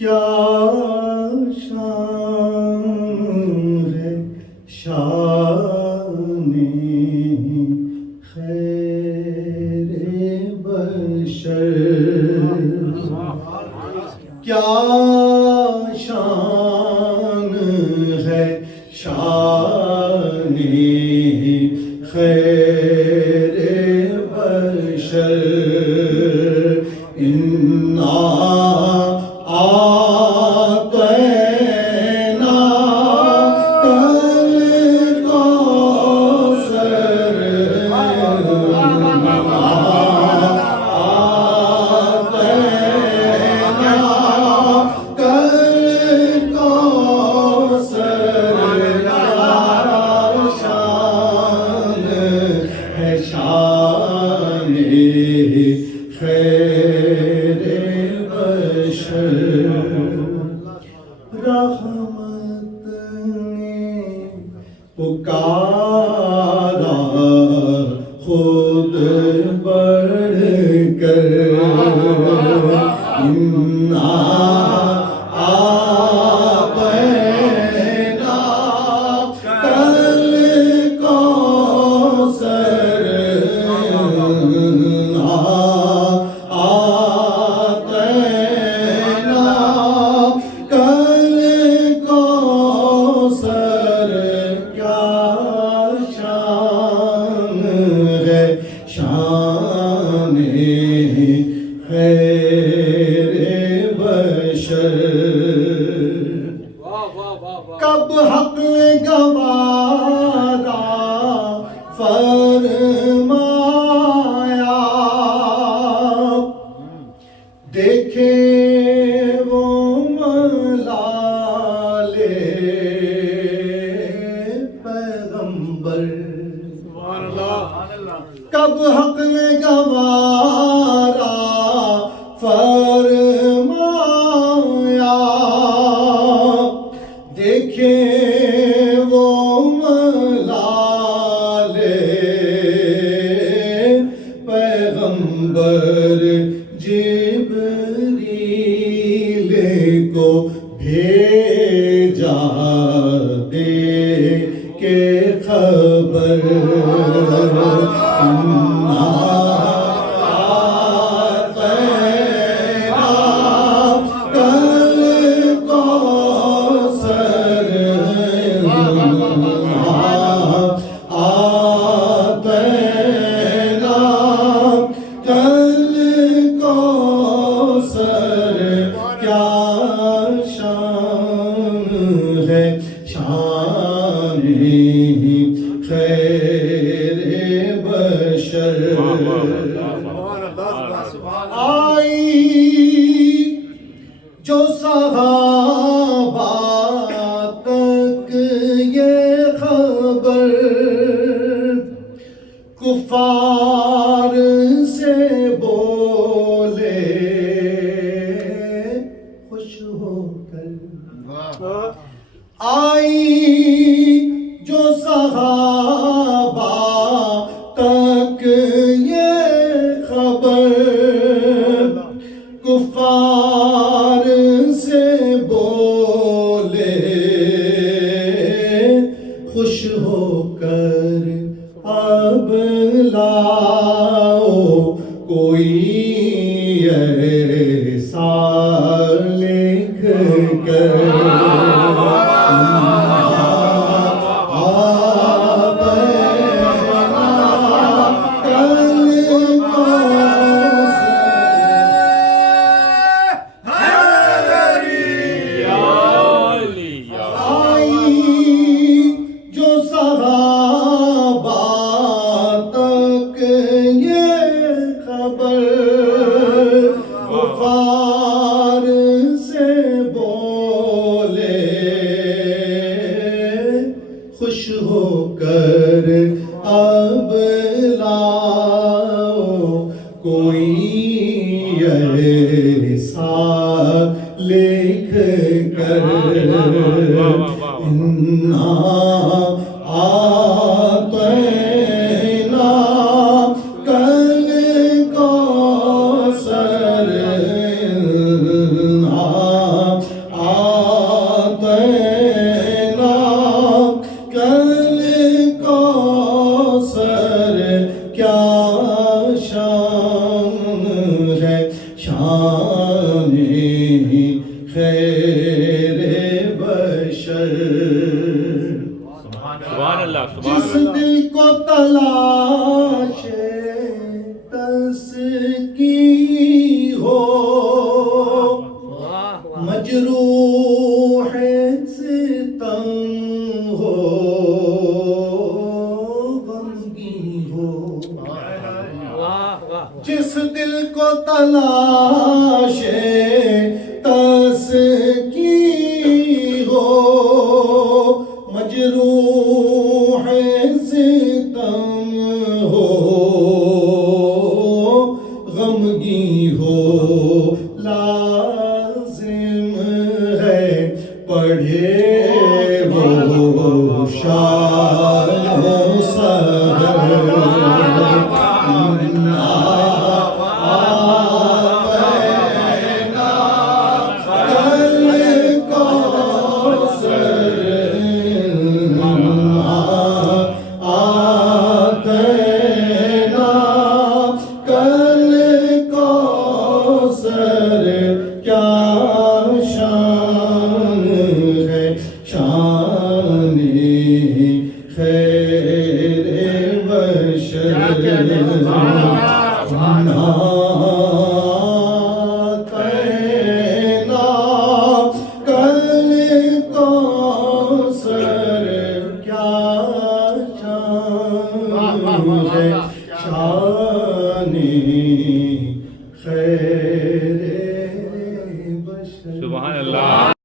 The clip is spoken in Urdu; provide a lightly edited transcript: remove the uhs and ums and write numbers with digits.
کیا شان ہے شان خیر بشر، کیا شان ہے شان خیر بشر، رحمت نے پکارا خود بڑھ کر، شان خیر بشر، کب حق نے گوارا فرمایا، دیکھے وہ ملالے پیغمبر، کب حق نے گوارا فرمایا، دیکھے وہ ملالے پیغمبر، جبریل کو بھیجا دے کے خبر، شان خیر بشر، آئی جو صحابہ تک یہ خبر، کفار سے بولے خوش ہو کر، آئی جو صحابہ تک یہ خبر، کفار سے بولے خوش ہو کر، اب لاؤ کوئی ایسا لکھ کر، کفار سے بولے خوش ہو کر، اب لاؤ کوئی ایسا لکھ کر، جس دل کو تلاش تسکی ہو مجروح ستم ہو غمگی ہو لازم ہے پڑھے وہ شان و سحر سبحان اللہ.